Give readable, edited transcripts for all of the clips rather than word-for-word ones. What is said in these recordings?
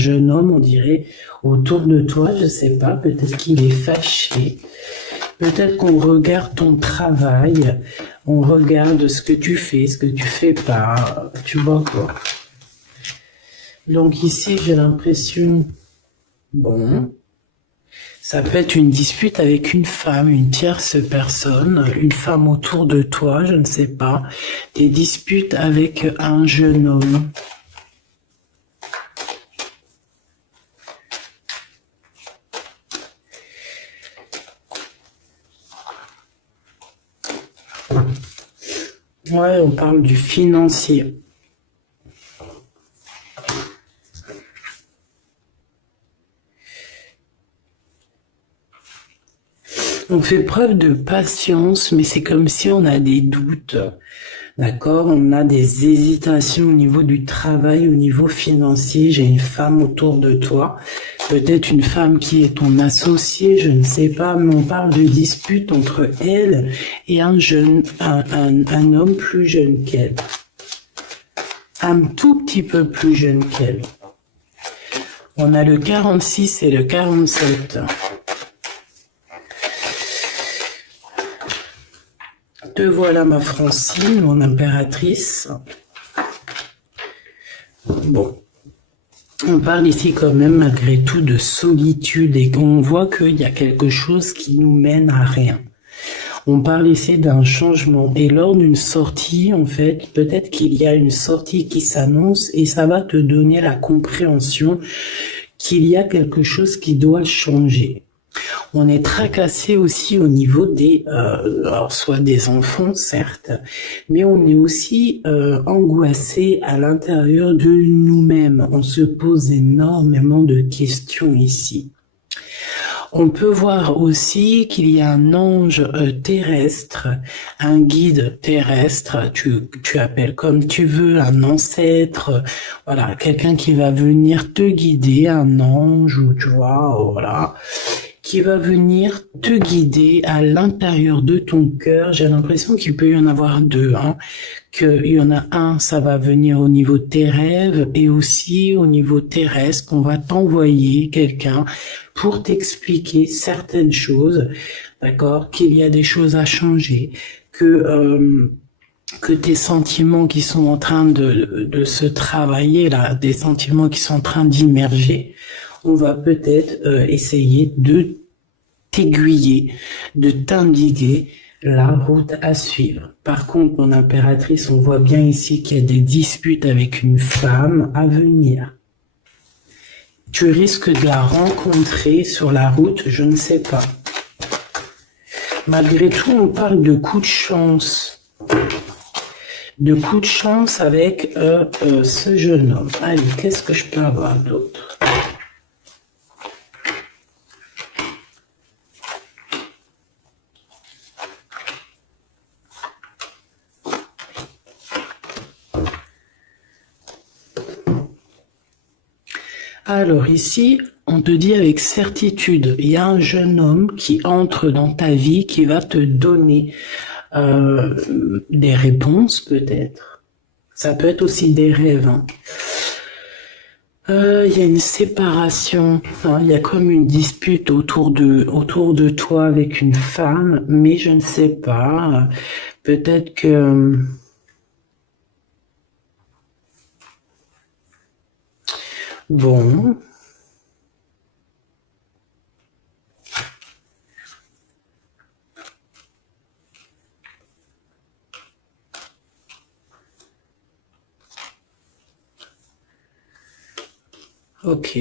jeune homme, on dirait, autour de toi, je sais pas, peut-être qu'il est fâché, peut-être qu'on regarde ton travail, on regarde ce que tu fais pas, tu vois quoi. Donc ici, j'ai l'impression, bon, ça peut être une dispute avec une femme, une tierce personne, une femme autour de toi, je ne sais pas, des disputes avec un jeune homme. Ouais, on parle du financier. On fait preuve de patience, mais c'est comme si on a des doutes, d'accord? On a des hésitations au niveau du travail, au niveau financier. J'ai une femme autour de toi, peut-être une femme qui est ton associé, je ne sais pas, mais on parle de dispute entre elle et un homme plus jeune qu'elle. Un tout petit peu plus jeune qu'elle. On a le 46 et le 47. Te voilà ma Francine, mon impératrice. Bon, on parle ici quand même malgré tout de solitude et qu'on voit qu'il y a quelque chose qui nous mène à rien. On parle ici d'un changement et lors d'une sortie, en fait, peut-être qu'il y a une sortie qui s'annonce et ça va te donner la compréhension qu'il y a quelque chose qui doit changer. On est tracassé aussi au niveau des, alors soit des enfants certes, mais on est aussi angoissé à l'intérieur de nous-mêmes. On se pose énormément de questions ici. On peut voir aussi qu'il y a un ange terrestre, un guide terrestre, tu appelles comme tu veux, un ancêtre, voilà, quelqu'un qui va venir te guider, un ange, ou tu vois, voilà, qui va venir te guider à l'intérieur de ton cœur. J'ai l'impression qu'il peut y en avoir deux, hein. Qu'il y en a un, ça va venir au niveau de tes rêves et aussi au niveau terrestre, qu'on va t'envoyer quelqu'un pour t'expliquer certaines choses, d'accord, qu'il y a des choses à changer, que tes sentiments qui sont en train de se travailler là, des sentiments qui sont en train d'immerger, on va peut-être essayer de t'aiguiller, de t'indiquer la route à suivre. Par contre, mon impératrice, on voit bien ici qu'il y a des disputes avec une femme à venir. Tu risques de la rencontrer sur la route, je ne sais pas. Malgré tout, on parle de coup de chance. De coup de chance avec ce jeune homme. Allez, qu'est-ce que je peux avoir d'autre ? Alors ici, on te dit avec certitude, il y a un jeune homme qui entre dans ta vie, qui va te donner des réponses peut-être. Ça peut être aussi des rêves. Hein. Il y a une séparation, hein, il y a comme une dispute autour de toi avec une femme, mais je ne sais pas, peut-être que... Bon. Ok.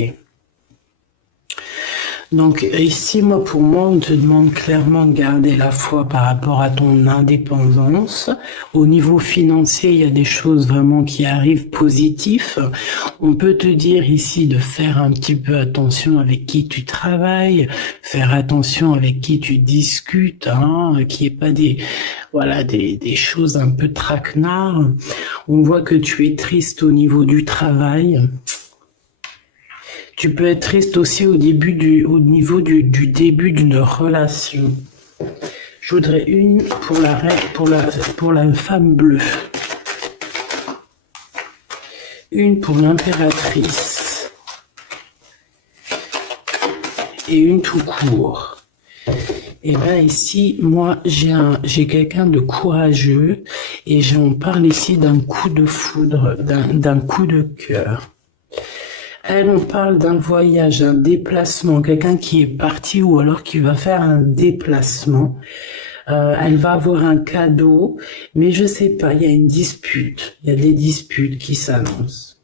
Donc ici, pour moi, on te demande clairement de garder la foi par rapport à ton indépendance. Au niveau financier, il y a des choses vraiment qui arrivent positifs. On peut te dire ici de faire un petit peu attention avec qui tu travailles, faire attention avec qui tu discutes, hein, qu'il n'y ait pas des choses un peu traquenards. On voit que tu es triste au niveau du travail. Tu peux être triste aussi au niveau du début d'une relation. Je voudrais une pour la femme bleue. Une pour l'impératrice. et une tout court. Et bien ici, moi, j'ai quelqu'un de courageux et on parle ici d'un coup de foudre, d'un coup de cœur. Elle, on parle d'un voyage, un déplacement, quelqu'un qui est parti ou alors qui va faire un déplacement. Elle va avoir un cadeau, mais je sais pas, il y a une dispute, il y a des disputes qui s'annoncent.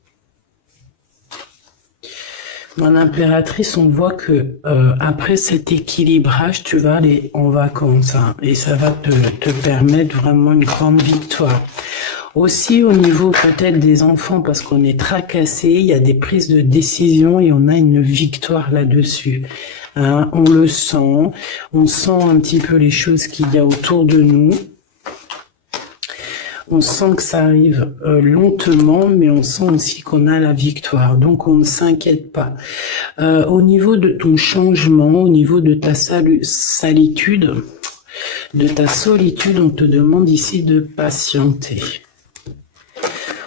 Mon impératrice, on voit que après cet équilibrage, tu vas aller en vacances, hein, et ça va te permettre vraiment une grande victoire. Aussi au niveau peut-être des enfants, parce qu'on est tracassé, il y a des prises de décision et on a une victoire là-dessus. Hein, on le sent, on sent un petit peu les choses qu'il y a autour de nous. On sent que ça arrive lentement, mais on sent aussi qu'on a la victoire. Donc, on ne s'inquiète pas. Au niveau de ton changement, au niveau de ta solitude, on te demande ici de patienter.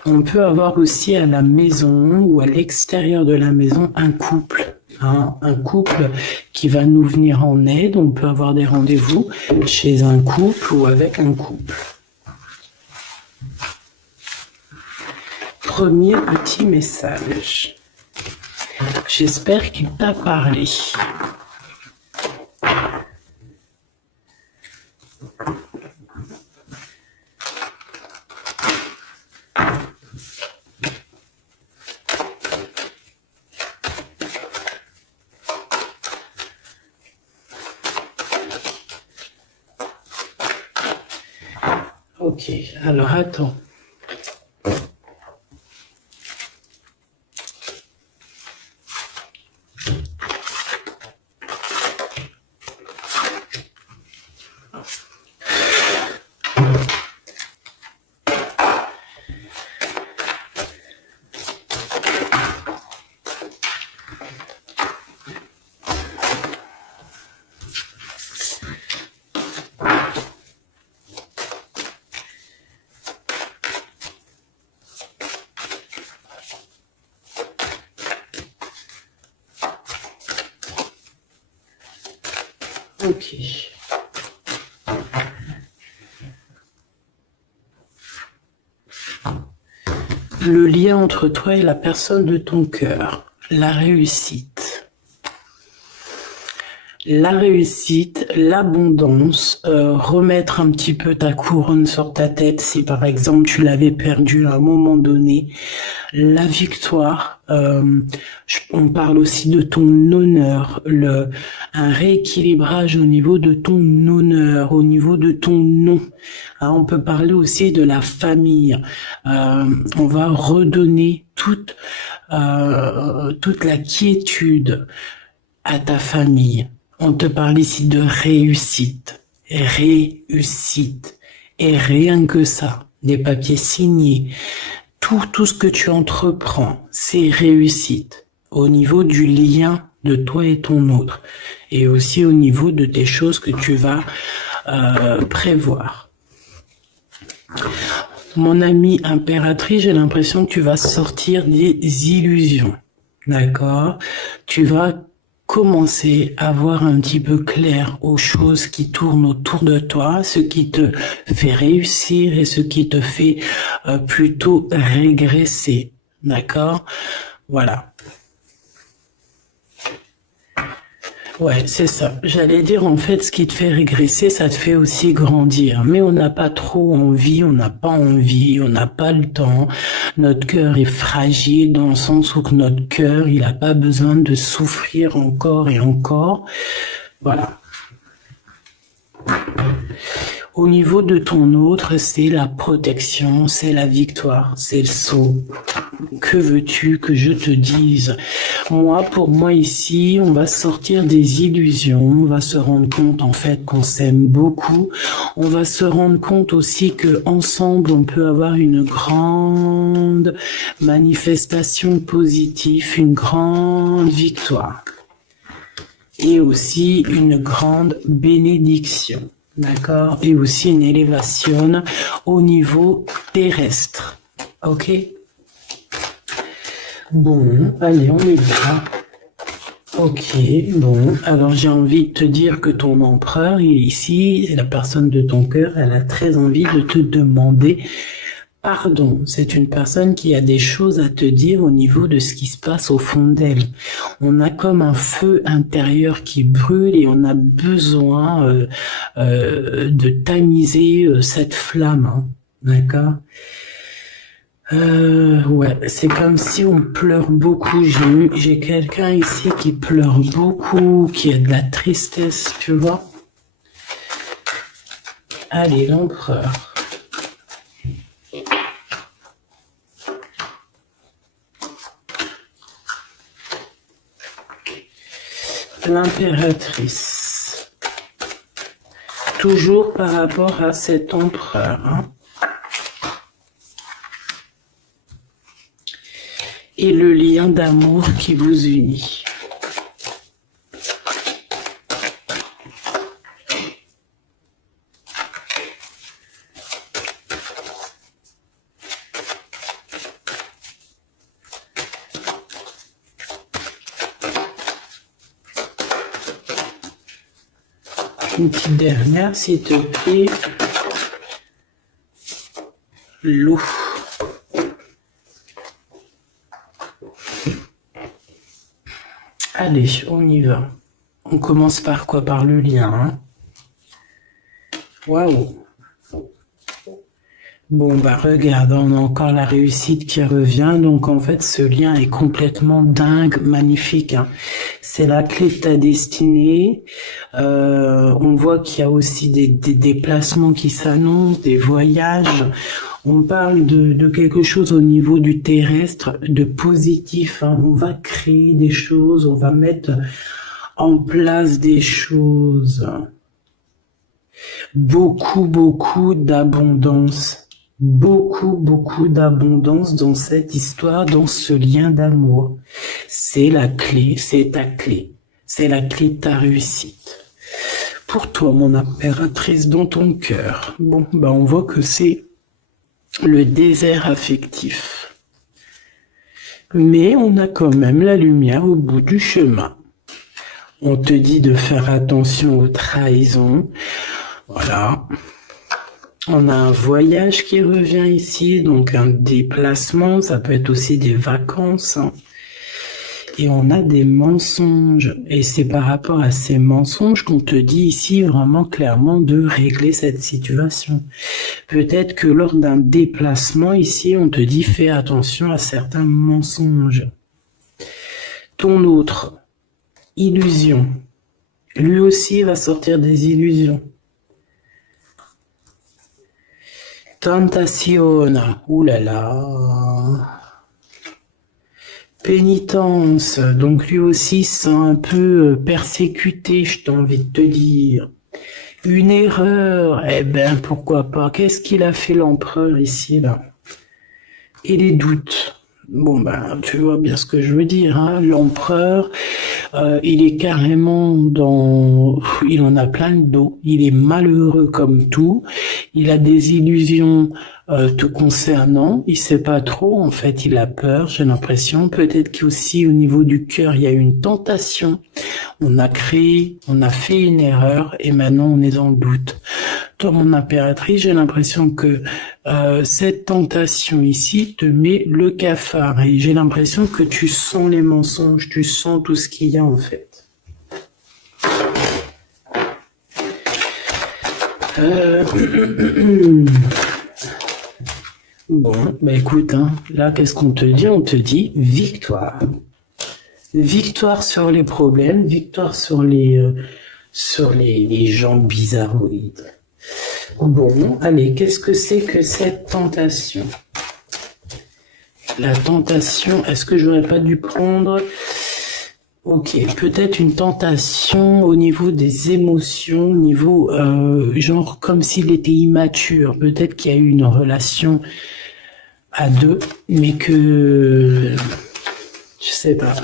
On peut avoir aussi à la maison ou à l'extérieur de la maison un couple. Hein, un couple qui va nous venir en aide. On peut avoir des rendez-vous chez un couple ou avec un couple. Premier petit message. J'espère qu'il t'a parlé. Ok, alors attends. Ok. Le lien entre toi et la personne de ton cœur, la réussite. La réussite, l'abondance, remettre un petit peu ta couronne sur ta tête si par exemple tu l'avais perdue à un moment donné, la victoire, on parle aussi de ton honneur, un rééquilibrage au niveau de ton honneur, au niveau de ton nom. Hein, on peut parler aussi de la famille. On va redonner toute la quiétude à ta famille. On te parle ici de réussite, et rien que ça, des papiers signés, tout ce que tu entreprends, c'est réussite, au niveau du lien de toi et ton autre, et aussi au niveau de tes choses que tu vas prévoir. Mon amie impératrice, j'ai l'impression que tu vas sortir des illusions, d'accord? Tu vas commencer à voir un petit peu clair aux choses qui tournent autour de toi, ce qui te fait réussir et ce qui te fait plutôt régresser, d'accord? Voilà. Ouais, c'est ça. J'allais dire, en fait, ce qui te fait régresser, ça te fait aussi grandir. Mais on n'a pas trop envie, on n'a pas envie, on n'a pas le temps. Notre cœur est fragile dans le sens où que notre cœur, il n'a pas besoin de souffrir encore et encore. Voilà. Au niveau de ton autre, c'est la protection, c'est la victoire, c'est le saut. Que veux-tu que je te dise? Moi, pour moi ici, on va sortir des illusions, on va se rendre compte en fait qu'on s'aime beaucoup, on va se rendre compte aussi que ensemble on peut avoir une grande manifestation positive, une grande victoire et aussi une grande bénédiction. D'accord? Et aussi une élévation au niveau terrestre. Ok? Bon, allez, on y va. Ok, bon, alors j'ai envie de te dire que ton empereur, ici, la personne de ton cœur, elle a très envie de te demander pardon. C'est une personne qui a des choses à te dire au niveau de ce qui se passe au fond d'elle. On a comme un feu intérieur qui brûle et on a besoin de tamiser cette flamme, hein. D'accord? Ouais, c'est comme si on pleure beaucoup. J'ai quelqu'un ici qui pleure beaucoup, qui a de la tristesse, tu vois. Allez, l'empereur. L'impératrice. Toujours par rapport à cet empereur, hein. Et le lien d'amour qui vous unit. Une petite dernière, s'il te plaît. L'eau. Allez, on y va. On commence par quoi? Par le lien, hein. Waouh. Bon, bah regarde, on a encore la réussite qui revient. Donc en fait, ce lien est complètement dingue, magnifique, hein. C'est la clé de ta destinée. On voit qu'il y a aussi des déplacements qui s'annoncent, des voyages. On parle de quelque chose au niveau du terrestre, de positif, hein. On va créer des choses, on va mettre en place des choses. Beaucoup d'abondance. Beaucoup d'abondance dans cette histoire, dans ce lien d'amour. C'est la clé, c'est ta clé. C'est la clé de ta réussite. Pour toi, mon impératrice, dans ton cœur. Bon, bah on voit que c'est le désert affectif. Mais on a quand même la lumière au bout du chemin. On te dit de faire attention aux trahisons. Voilà. On a un voyage qui revient ici, donc un déplacement, ça peut être aussi des vacances, hein. Et on a des mensonges. Et c'est par rapport à ces mensonges qu'on te dit ici vraiment clairement de régler cette situation. Peut-être que lors d'un déplacement ici, on te dit fais attention à certains mensonges. Ton autre, illusion. Lui aussi va sortir des illusions. Tentazione, oulala. Pénitence, donc lui aussi sent un peu persécuté, je t'ai envie de te dire. Une erreur, eh ben pourquoi pas. Qu'est-ce qu'il a fait l'empereur ici, là? Et les doutes. Bon ben, tu vois bien ce que je veux dire, hein. L'empereur, il est carrément dans... Il en a plein le dos. Il est malheureux comme tout. Il a des illusions te concernant. Il sait pas trop. En fait, il a peur, j'ai l'impression. Peut-être qu'aussi au niveau du cœur, il y a une tentation. On a créé, on a fait une erreur et maintenant on est dans le doute. Toi, mon impératrice, j'ai l'impression que cette tentation ici te met le cafard et j'ai l'impression que tu sens les mensonges, tu sens tout ce qu'il y a en fait. Bon, bah écoute, hein, là, qu'est-ce qu'on te dit? On te dit victoire. Victoire sur les problèmes, victoire sur les gens bizarroïdes. Bon, allez, qu'est-ce que c'est que cette tentation? La tentation, est-ce que j'aurais pas dû prendre... Ok, peut-être une tentation au niveau des émotions, au niveau, genre comme s'il était immature. Peut-être qu'il y a eu une relation à deux, mais que... Je sais pas.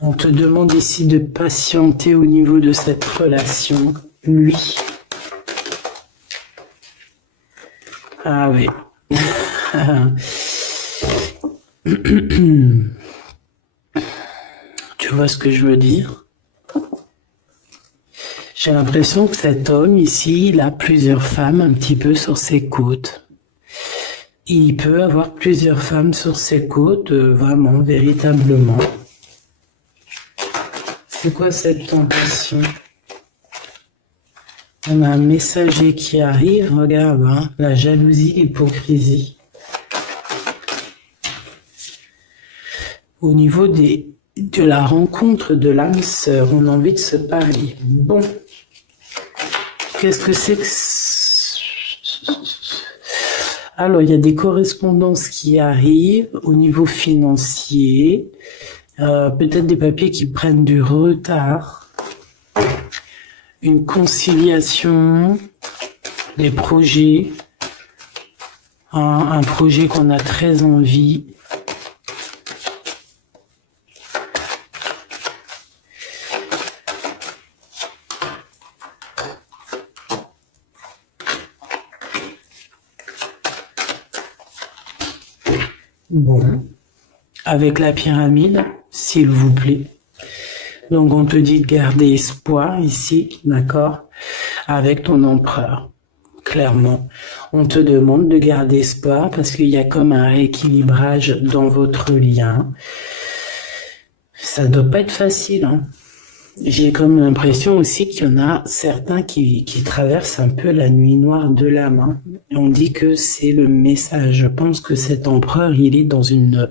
On te demande ici de patienter au niveau de cette relation. Lui. Ah oui. Tu vois ce que je veux dire? J'ai l'impression que cet homme ici, il a plusieurs femmes un petit peu sur ses côtes. Il peut avoir plusieurs femmes sur ses côtes, vraiment, véritablement. C'est quoi cette tentation? On a un messager qui arrive, regarde, hein, la jalousie, l'hypocrisie. Au niveau de la rencontre de l'âme sœur, on a envie de se parler. Bon, qu'est-ce que c'est que... Alors, il y a des correspondances qui arrivent au niveau financier, peut-être des papiers qui prennent du retard, une conciliation, des projets, un projet qu'on a très envie. Bon, avec la pyramide, s'il vous plaît. Donc, on te dit de garder espoir ici, d'accord, avec ton empereur. Clairement, on te demande de garder espoir parce qu'il y a comme un rééquilibrage dans votre lien. Ça doit pas être facile, hein. J'ai comme l'impression aussi qu'il y en a certains qui traversent un peu la nuit noire de l'âme, hein. On dit que c'est le message. Je pense que cet empereur, il est dans une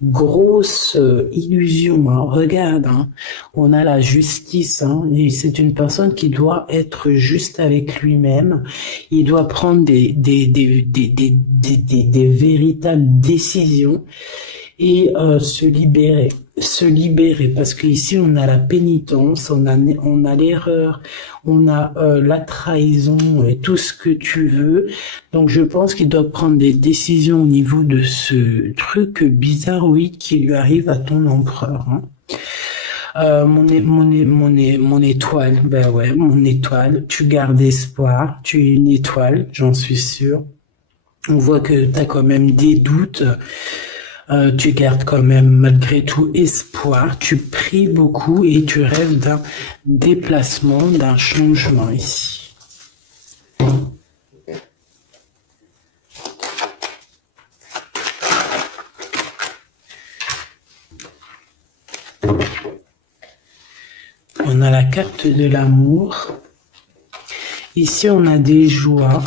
grosse illusion, hein. Regarde, hein. On a la justice, hein. Et c'est une personne qui doit être juste avec lui-même. Il doit prendre des véritables décisions et se libérer, parce qu'ici on a la pénitence, on a l'erreur, on a la trahison et tout ce que tu veux. Donc je pense qu'il doit prendre des décisions au niveau de ce truc bizarroïde qui lui arrive à ton empereur, hein. Mon étoile, ben ouais, mon étoile, tu gardes espoir, tu es une étoile, j'en suis sûr. On voit que tu as quand même des doutes. Tu gardes quand même malgré tout espoir, tu pries beaucoup et tu rêves d'un déplacement, d'un changement ici. On a la carte de l'amour. Ici, on a des joies.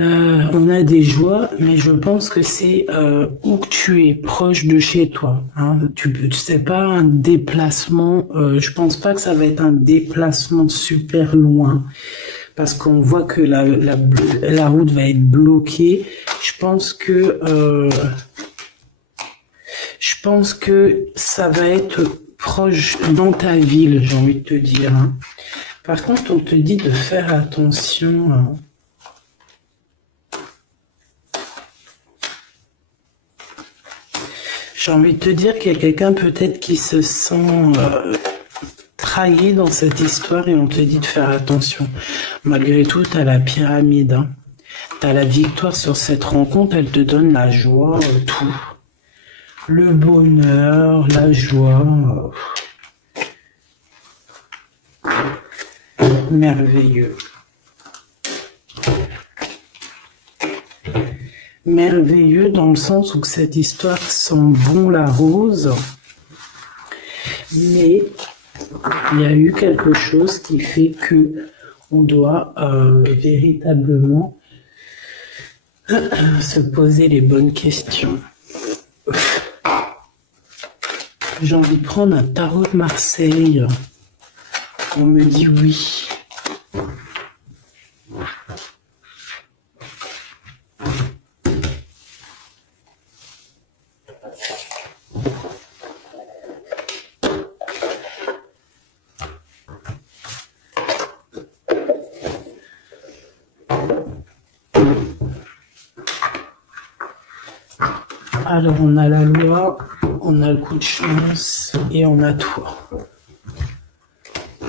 On a des joies, mais je pense que c'est où que tu es, proche de chez toi, hein. C'est pas un déplacement, je pense pas que ça va être un déplacement super loin, parce qu'on voit que la route va être bloquée. Je pense que ça va être proche dans ta ville, j'ai envie de te dire, hein. Par contre, on te dit de faire attention, hein. J'ai envie de te dire qu'il y a quelqu'un peut-être qui se sent trahi dans cette histoire et on te dit de faire attention. Malgré tout, tu as la pyramide, hein. Tu as la victoire sur cette rencontre, elle te donne la joie, tout. Le bonheur, la joie. Merveilleux. Merveilleux dans le sens où cette histoire sent bon la rose, mais il y a eu quelque chose qui fait que on doit véritablement se poser les bonnes questions. J'ai envie de prendre un tarot de Marseille. On me dit oui. Alors, on a la loi, on a le coup de chance et on a toi.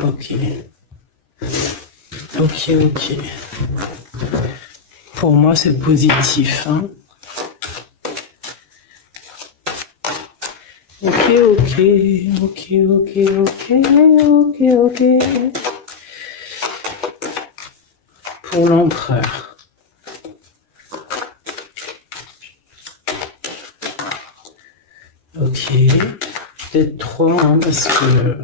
Ok. Ok. Pour moi, c'est positif, hein. Ok, ok, ok, ok, ok, ok, ok. Pour l'empereur. Ok. Peut-être 3, hein, parce que...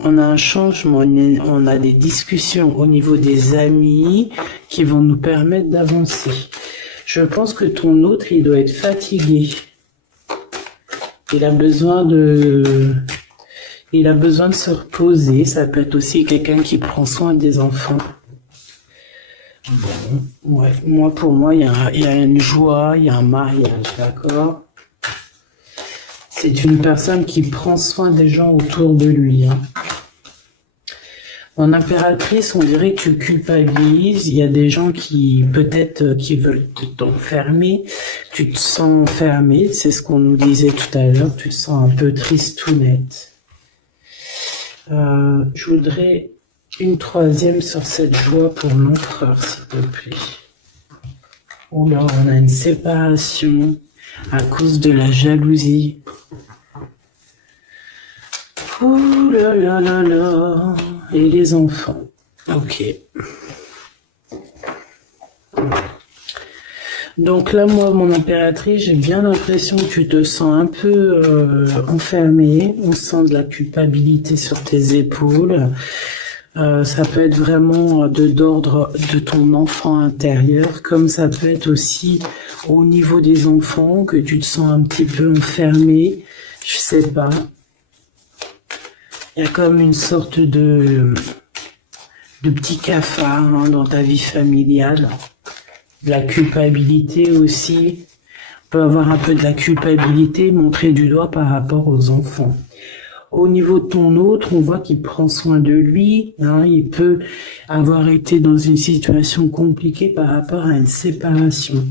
On a un changement, on a des discussions au niveau des amis qui vont nous permettre d'avancer. Je pense que ton autre, il doit être fatigué. Il a besoin de se reposer. Ça peut être aussi quelqu'un qui prend soin des enfants. Bon, ouais. Pour moi, il y a une joie, il y a un mariage, d'accord? C'est une personne qui prend soin des gens autour de lui, hein. En impératrice, on dirait que tu culpabilises. Il y a des gens qui, peut-être, qui veulent t'enfermer. Tu te sens enfermé. C'est ce qu'on nous disait tout à l'heure. Tu te sens un peu tristounette. Je voudrais une 3e sur cette joie pour l'empereur, s'il te plaît. Oula, on a une séparation à cause de la jalousie. Ouh là là là là. Et les enfants. Ok. Donc là, moi, mon impératrice, j'ai bien l'impression que tu te sens un peu enfermé. On sent de la culpabilité sur tes épaules. Ça peut être vraiment d'ordre de ton enfant intérieur, comme ça peut être aussi au niveau des enfants, que tu te sens un petit peu enfermé. Je sais pas. Il y a comme une sorte de petit cafard, hein, dans ta vie familiale. De la culpabilité aussi. On peut avoir un peu de la culpabilité montrée du doigt par rapport aux enfants. Au niveau de ton autre, on voit qu'il prend soin de lui, hein, il peut avoir été dans une situation compliquée par rapport à une séparation.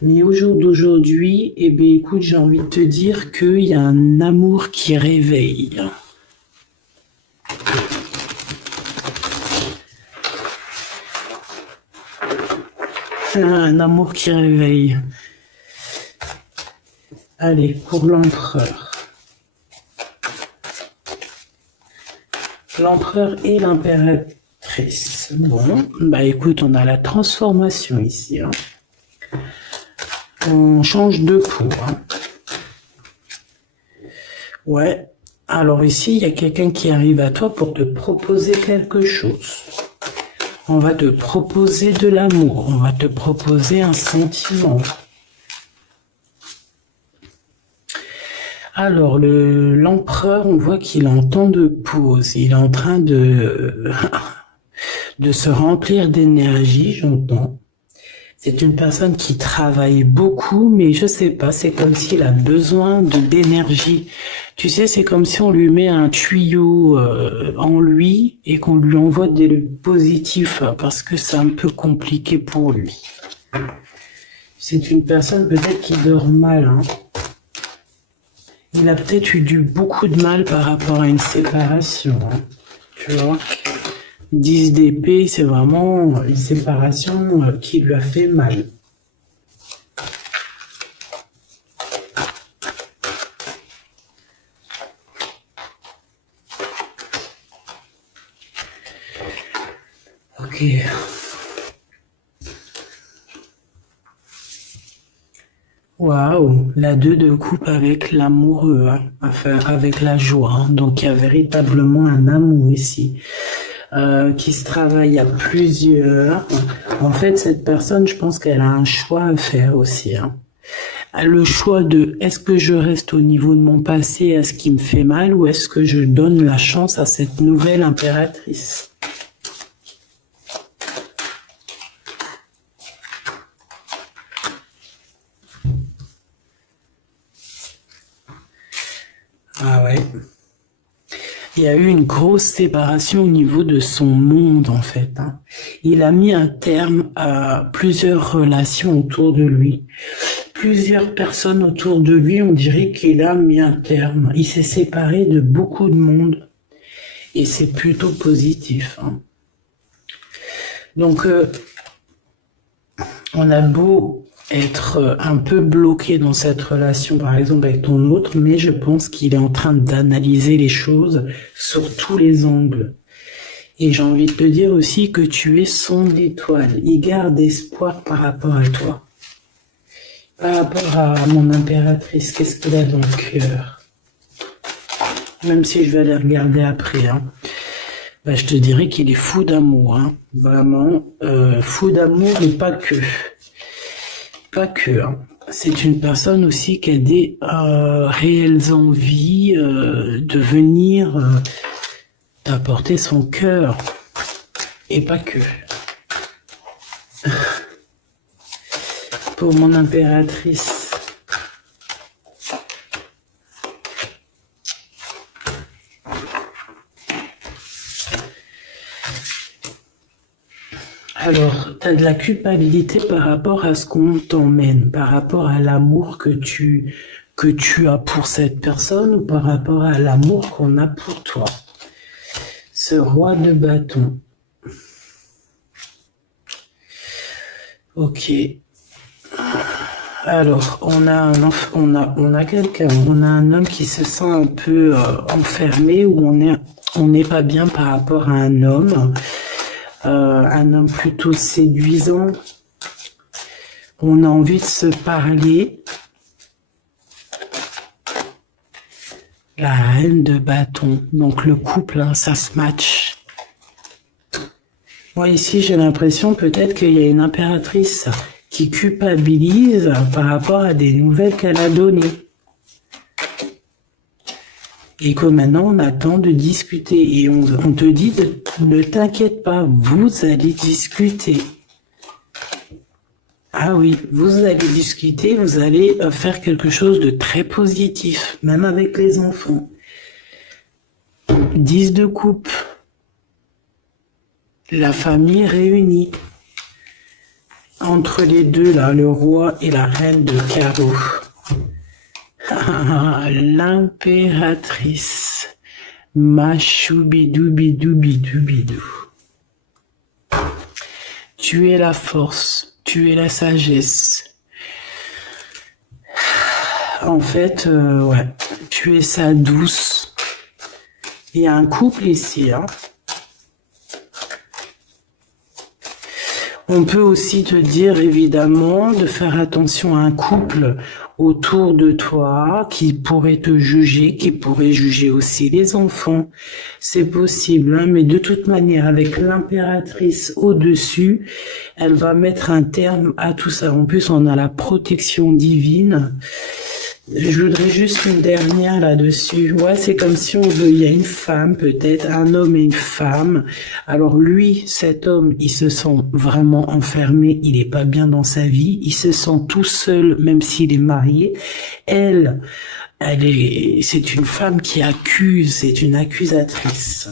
Mais au jour d'aujourd'hui, eh bien, écoute, j'ai envie de te dire qu'il y a un amour qui réveille. Un amour qui réveille. Allez, pour l'empereur. L'empereur et l'impératrice. Bon, bah écoute, on a la transformation ici, hein. On change de peau, hein. Ouais. Alors ici, il y a quelqu'un qui arrive à toi pour te proposer quelque chose. On va te proposer de l'amour. On va te proposer un sentiment. Alors, l'empereur, on voit qu'il est en temps de pause. Il est en train de se remplir d'énergie, j'entends. C'est une personne qui travaille beaucoup, mais je sais pas, c'est comme s'il a besoin d'énergie. Tu sais, c'est comme si on lui met un tuyau en lui et qu'on lui envoie des positifs, parce que c'est un peu compliqué pour lui. C'est une personne peut-être qui dort mal, hein. Il a peut-être eu beaucoup de mal par rapport à une séparation, hein. Tu vois, 10 d'épée, c'est vraiment une séparation qui lui a fait mal. Ok. Waouh, la 2 de coupe avec l'amoureux, hein, enfin avec la joie, hein. Donc il y a véritablement un amour ici qui se travaille à plusieurs. En fait, cette personne, je pense qu'elle a un choix à faire aussi, hein. Le choix de est-ce que je reste au niveau de mon passé, à ce qui me fait mal, ou est-ce que je donne la chance à cette nouvelle impératrice. Ah ouais. Il y a eu une grosse séparation au niveau de son monde, en fait, hein. Il a mis un terme à plusieurs relations autour de lui. Plusieurs personnes autour de lui, on dirait qu'il a mis un terme. Il s'est séparé de beaucoup de monde. Et c'est plutôt positif, hein. Donc, On a beau être un peu bloqué dans cette relation, par exemple avec ton autre, mais je pense qu'il est en train d'analyser les choses sur tous les angles. Et j'ai envie de te dire aussi que tu es son étoile. Il garde espoir par rapport à toi. Par rapport à mon impératrice, qu'est-ce qu'il a dans le cœur? Même si je vais aller regarder après, hein. Bah, je te dirais qu'il est fou d'amour, hein. Vraiment, fou d'amour, mais pas que. Pas que, hein. C'est une personne aussi qui a des réelles envies de venir t'apporter son cœur. Et pas que. Pour mon impératrice. Alors, tu as de la culpabilité par rapport à ce qu'on t'emmène, par rapport à l'amour que tu as pour cette personne ou par rapport à l'amour qu'on a pour toi. Ce roi de bâton. Ok. Alors, on a un homme qui se sent un peu enfermé, où on n'est pas bien par rapport à un homme plutôt séduisant. On a envie de se parler. La reine de bâton, donc le couple, hein, ça se match. Moi ici, j'ai l'impression peut-être qu'il y a une impératrice qui culpabilise par rapport à des nouvelles qu'elle a données. Et que maintenant, on attend de discuter. Et on te dit, ne t'inquiète pas, vous allez discuter. Ah oui, vous allez discuter, vous allez faire quelque chose de très positif, même avec les enfants. 10 de coupe. La famille réunie. Entre les deux, là, le roi et la reine de carreau. L'impératrice. Machoubidoubidoubidoubidou. Tu es la force, tu es la sagesse. En fait, ouais, tu es sa douce. Il y a un couple ici, hein. On peut aussi te dire, évidemment, de faire attention à un couple autour de toi qui pourrait te juger, qui pourrait juger aussi les enfants. C'est possible, hein, mais de toute manière, avec l'impératrice au-dessus, elle va mettre un terme à tout ça. En plus, on a la protection divine. Je voudrais juste une dernière là-dessus. Ouais, c'est comme si il y a une femme, peut-être, un homme et une femme. Alors lui, cet homme, il se sent vraiment enfermé, il est pas bien dans sa vie, il se sent tout seul, même s'il est marié. C'est une femme qui accuse, c'est une accusatrice.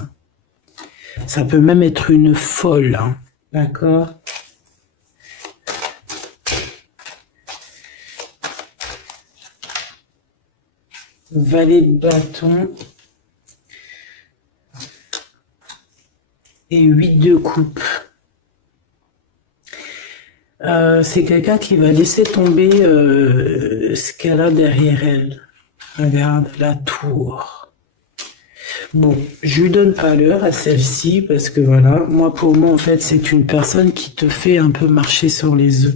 Ça peut même être une folle, hein. D'accord ? Valet de bâton et 8 de coupe. C'est quelqu'un qui va laisser tomber ce qu'elle a derrière elle. Regarde, la tour. Bon, je lui donne pas l'heure à celle-ci parce que voilà, pour moi en fait c'est une personne qui te fait un peu marcher sur les œufs.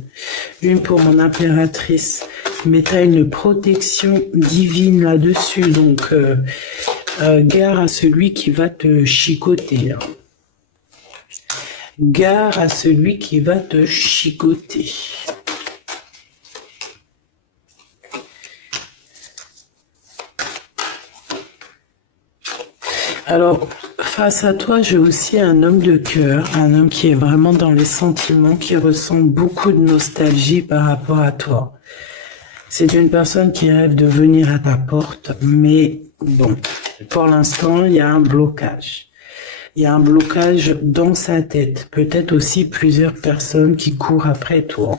Une pour mon impératrice. Mais tu as une protection divine là-dessus, donc gare à celui qui va te chicoter. Hein. Gare à celui qui va te chicoter. Alors, face à toi, j'ai aussi un homme de cœur, un homme qui est vraiment dans les sentiments, qui ressent beaucoup de nostalgie par rapport à toi. C'est une personne qui rêve de venir à ta porte, mais bon, pour l'instant, il y a un blocage. Il y a un blocage dans sa tête. Peut-être aussi plusieurs personnes qui courent après toi.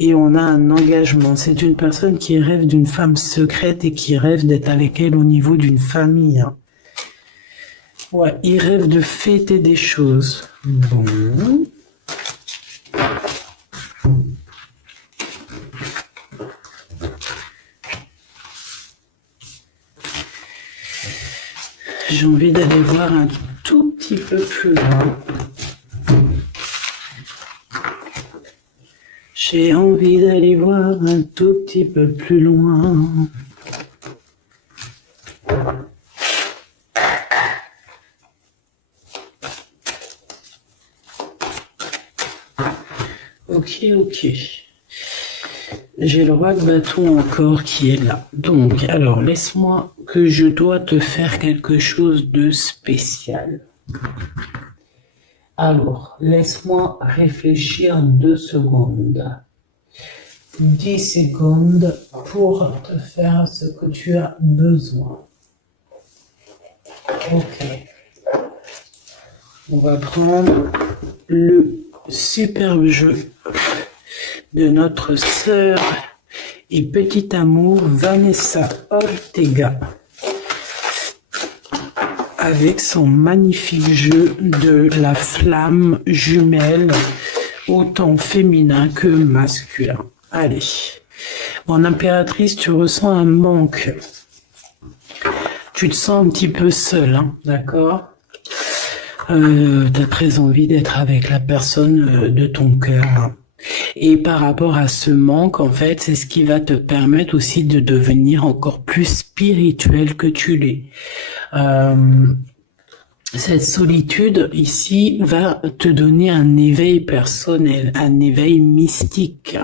Et on a un engagement. C'est une personne qui rêve d'une femme secrète et qui rêve d'être avec elle au niveau d'une famille. Hein. Ouais, il rêve de fêter des choses. Bon. J'ai envie d'aller voir un tout petit peu plus loin. J'ai envie d'aller voir un tout petit peu plus loin. Ok, ok. J'ai le roi de bâton encore qui est là. Donc, alors, laisse-moi que je dois te faire quelque chose de spécial. Alors, laisse-moi réfléchir 2 secondes. 10 secondes pour te faire ce que tu as besoin. Ok. On va prendre le superbe jeu de notre sœur et petit amour Vanessa Ortega avec son magnifique jeu de la flamme jumelle autant féminin que masculin. Allez, mon impératrice, tu ressens un manque. Tu te sens un petit peu seule, hein, d'accord? T'as très envie d'être avec la personne de ton cœur. Et par rapport à ce manque, en fait, c'est ce qui va te permettre aussi de devenir encore plus spirituel que tu l'es. Cette solitude ici va te donner un éveil personnel, un éveil mystique.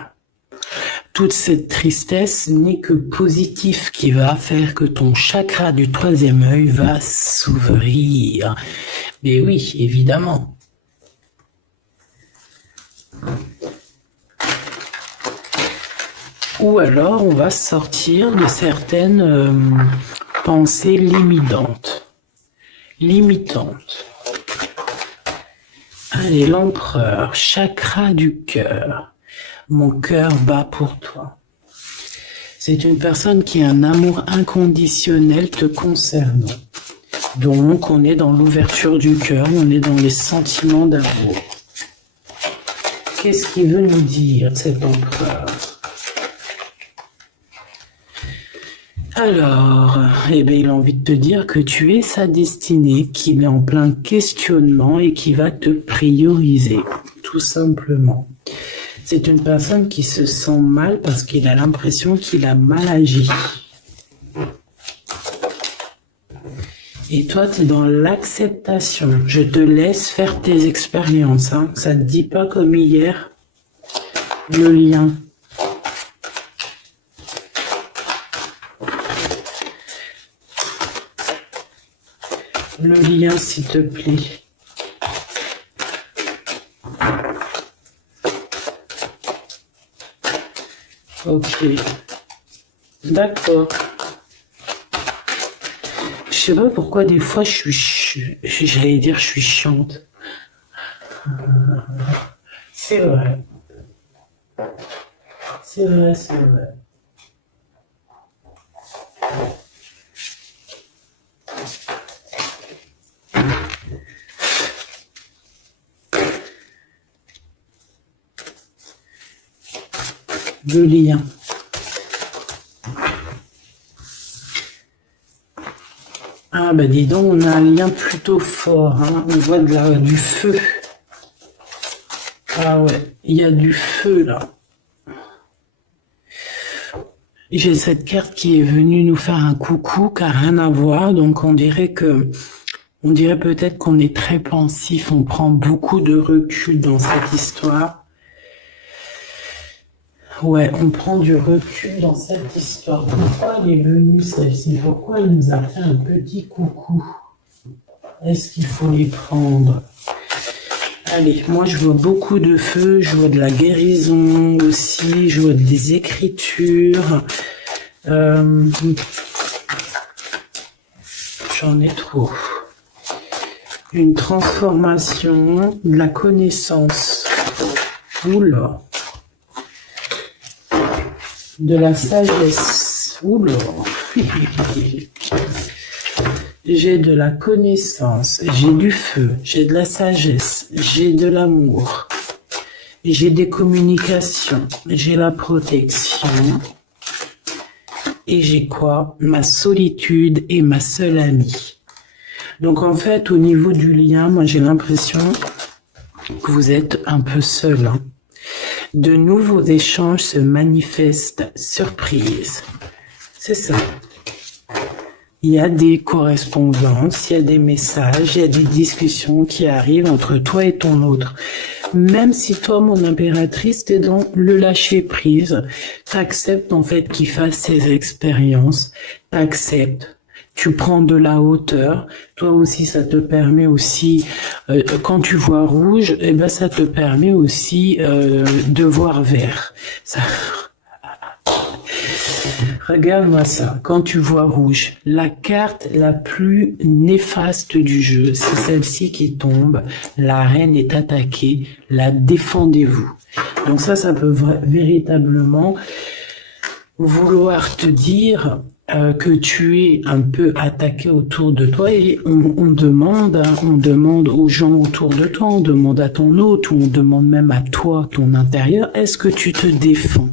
Toute cette tristesse n'est que positif qui va faire que ton chakra du 3e œil va s'ouvrir. Mais oui, évidemment. Ou alors, on va sortir de certaines pensées limitantes. Allez, l'empereur, chakra du cœur. Mon cœur bat pour toi. C'est une personne qui a un amour inconditionnel te concernant. Donc, on est dans l'ouverture du cœur, on est dans les sentiments d'amour. Qu'est-ce qu'il veut nous dire, cet empereur? Alors, eh bien, il a envie de te dire que tu es sa destinée, qu'il est en plein questionnement et qui va te prioriser, tout simplement. C'est une personne qui se sent mal parce qu'il a l'impression qu'il a mal agi. Et toi, tu es dans l'acceptation. Je te laisse faire tes expériences. Hein. Ça ne te dit pas comme hier le lien. Le lien, s'il te plaît. Ok. D'accord. Je sais pas pourquoi des fois j'allais dire je suis chiante. C'est vrai. C'est vrai, c'est vrai. Le lien. Ah bah dis donc, on a un lien plutôt fort, hein. On voit du feu. Ah ouais, il y a du feu là. J'ai cette carte qui est venue nous faire un coucou qui n'a rien à voir, donc on dirait peut-être qu'on est très pensif, on prend beaucoup de recul dans cette histoire. Ouais, on prend du recul dans cette histoire. Pourquoi elle est venue celle-ci? Pourquoi elle nous a fait un petit coucou? Est-ce qu'il faut les prendre? Allez, moi je vois beaucoup de feu, je vois de la guérison aussi, je vois des écritures. J'en ai trop. Une transformation, de la connaissance. Oula. De la sagesse. Oula. J'ai de la connaissance, j'ai du feu, j'ai de la sagesse, j'ai de l'amour, j'ai des communications, j'ai la protection. Et j'ai quoi? Ma solitude est ma seule amie. Donc en fait, au niveau du lien, moi j'ai l'impression que vous êtes un peu seul. Hein. De nouveaux échanges se manifestent. Surprise. C'est ça. Il y a des correspondances, il y a des messages, il y a des discussions qui arrivent entre toi et ton autre. Même si toi, mon impératrice, t'es dans le lâcher prise, t'acceptes en fait qu'il fasse ses expériences, t'acceptes, tu prends de la hauteur. Toi aussi, ça te permet aussi, quand tu vois rouge, eh ben ça te permet aussi de voir vert. Ça... Regarde-moi ça, quand tu vois rouge, la carte la plus néfaste du jeu, c'est celle-ci qui tombe, la reine est attaquée, la défendez-vous. Donc ça peut véritablement vouloir te dire que tu es un peu attaqué autour de toi et on demande aux gens autour de toi, on demande à ton hôte, ou on demande même à toi, ton intérieur, est-ce que tu te défends?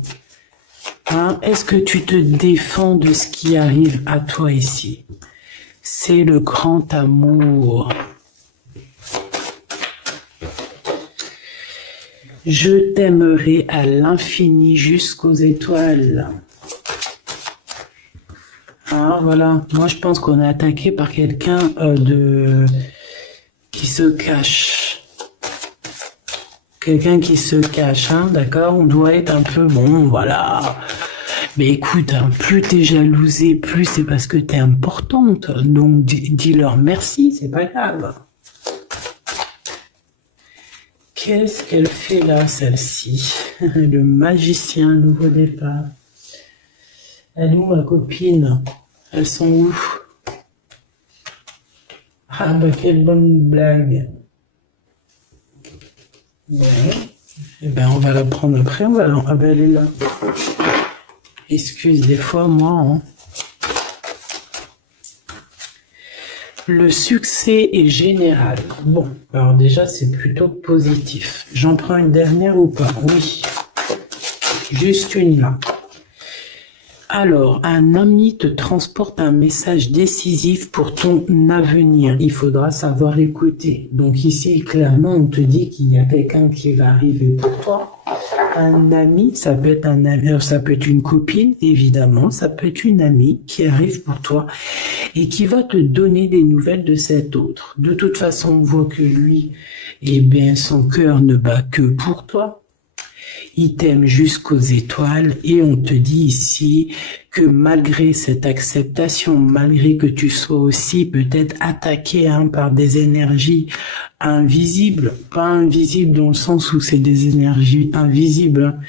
Hein, est-ce que tu te défends de ce qui arrive à toi ici? C'est le grand amour. Je t'aimerai à l'infini jusqu'aux étoiles. Ah, voilà. Moi, je pense qu'on est attaqué par quelqu'un qui se cache. Quelqu'un qui se cache, hein, d'accord? On doit être un peu bon, voilà. Mais écoute, hein, plus t'es jalousée, plus c'est parce que t'es importante. Donc, dis-leur merci, c'est pas grave. Qu'est-ce qu'elle fait là, celle-ci? Le magicien, nouveau départ. Elle est où, ma copine? Elles sont où? Ah, bah, quelle bonne blague. Ouais. Eh ben, on va la prendre après, ah ben, elle est là. Excuse des fois, moi, hein. Le succès est général. Bon, alors déjà, c'est plutôt positif. J'en prends une dernière ou pas? Oui. Juste une là. Alors, un ami te transporte un message décisif pour ton avenir. Il faudra savoir écouter. Donc ici, clairement, on te dit qu'il y a quelqu'un qui va arriver pour toi. Un ami, ça peut être un ami, ça peut être une copine, évidemment, ça peut être une amie qui arrive pour toi et qui va te donner des nouvelles de cet autre. De toute façon, on voit que lui, eh bien, son cœur ne bat que pour toi. Il t'aime jusqu'aux étoiles et on te dit ici que malgré cette acceptation, malgré que tu sois aussi peut-être attaqué par des énergies invisibles, pas invisibles dans le sens où c'est des énergies invisibles,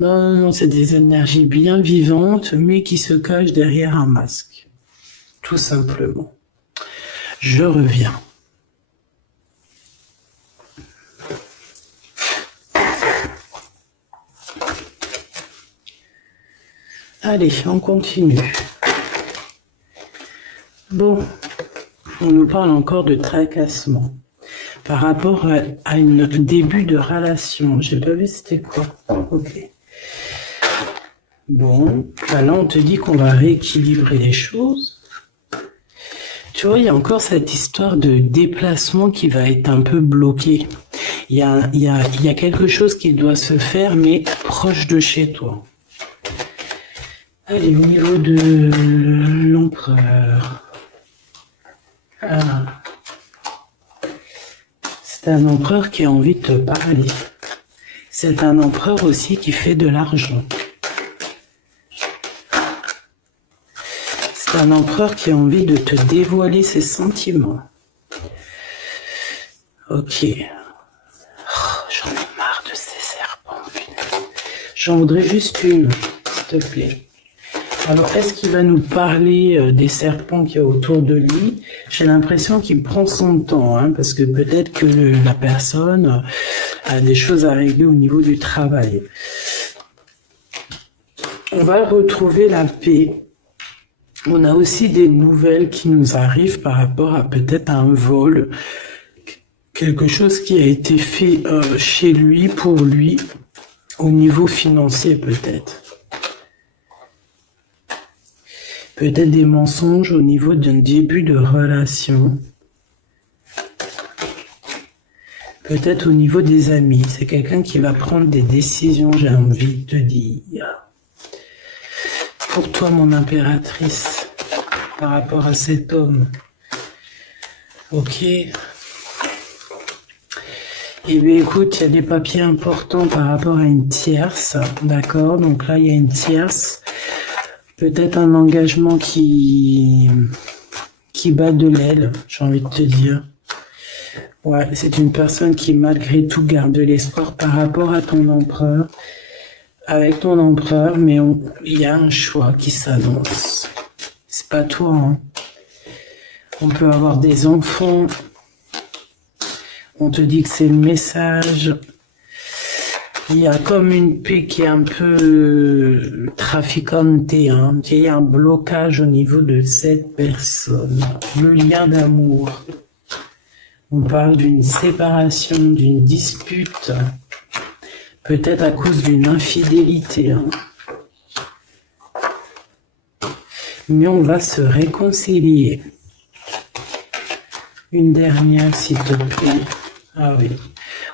non, c'est des énergies bien vivantes mais qui se cachent derrière un masque, tout simplement. Je reviens. Allez, on continue. Bon, on nous parle encore de tracassement. Par rapport à un début de relation. J'ai pas vu c'était quoi. Ok. Bon, là on te dit qu'on va rééquilibrer les choses. Tu vois, il y a encore cette histoire de déplacement qui va être un peu bloqué. Il y a quelque chose qui doit se faire, mais proche de chez toi. Allez, au niveau de l'empereur. Ah. C'est un empereur qui a envie de te parler. C'est un empereur aussi qui fait de l'argent. C'est un empereur qui a envie de te dévoiler ses sentiments. Ok. Oh, j'en ai marre de ces serpents. J'en voudrais juste une, s'il te plaît. Alors, est-ce qu'il va nous parler des serpents qu'il y a autour de lui? J'ai l'impression qu'il prend son temps, hein, parce que peut-être que la personne a des choses à régler au niveau du travail. On va retrouver la paix. On a aussi des nouvelles qui nous arrivent par rapport à peut-être un vol, quelque chose qui a été fait chez lui, pour lui, au niveau financier peut-être. Peut-être des mensonges au niveau d'un début de relation. Peut-être au niveau des amis. C'est quelqu'un qui va prendre des décisions, j'ai envie de te dire. Pour toi, mon impératrice, par rapport à cet homme. Ok. Eh bien, écoute, il y a des papiers importants par rapport à une tierce, d'accord? Donc là, il y a une tierce. Peut-être un engagement qui bat de l'aile, j'ai envie de te dire. Ouais, c'est une personne qui, malgré tout, garde de l'espoir par rapport à ton empereur. Avec ton empereur, mais il y a un choix qui s'annonce. C'est pas toi, hein. On peut avoir des enfants. On te dit que c'est le message. Il y a comme une paix qui est un peu traficante, hein. Il y a un blocage au niveau de cette personne. Le lien d'amour. On parle d'une séparation, d'une dispute. Peut-être à cause d'une infidélité. Hein. Mais on va se réconcilier. Une dernière, s'il te plaît. Ah oui.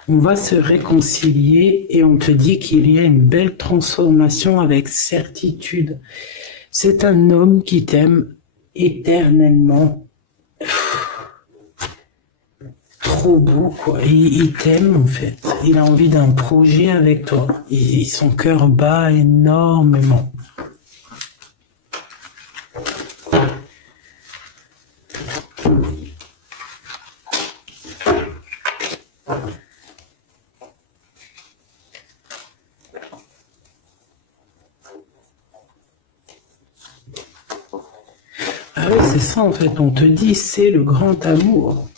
On va se réconcilier et on te dit qu'il y a une belle transformation avec certitude. C'est un homme qui t'aime éternellement. Trop beau, quoi. Il t'aime, en fait. Il a envie d'un projet avec toi. Et son cœur bat énormément. Ah oui, c'est ça, en fait. On te dit, c'est le grand amour.